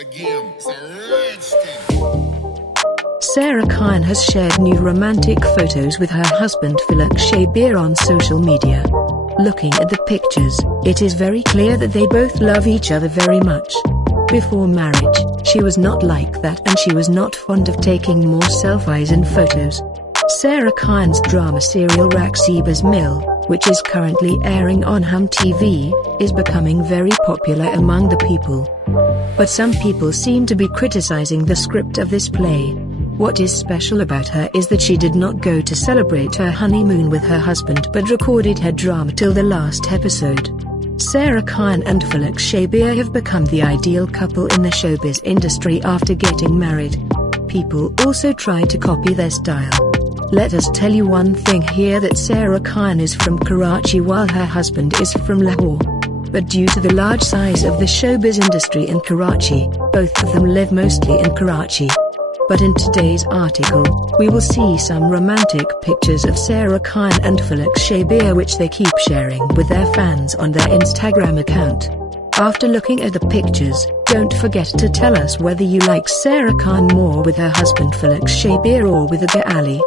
again. It's a rich thing. Sarah Khan has shared new romantic photos with her husband Falak Shabir on social media. Looking at the pictures, it is very clear that they both love each other very much. Before marriage, she was not like that and she was not fond of taking more selfies and photos. Sarah Khan's drama serial Raxiba's Mill, which is currently airing on Hum TV, is becoming very popular among the people. But some people seem to be criticizing the script of this play. What is special about her is that she did not go to celebrate her honeymoon with her husband but recorded her drama till the last episode. Sarah Khan and Falak Shabir have become the ideal couple in the showbiz industry after getting married. People also try to copy their style. Let us tell you one thing here, that Sarah Khan is from Karachi while her husband is from Lahore. But due to the large size of the showbiz industry in Karachi, both of them live mostly in Karachi. But in today's article, we will see some romantic pictures of Sarah Khan and Falak Shabir which they keep sharing with their fans on their Instagram account. After looking at the pictures, don't forget to tell us whether you like Sarah Khan more with her husband Falak Shabir or with Aga Ali.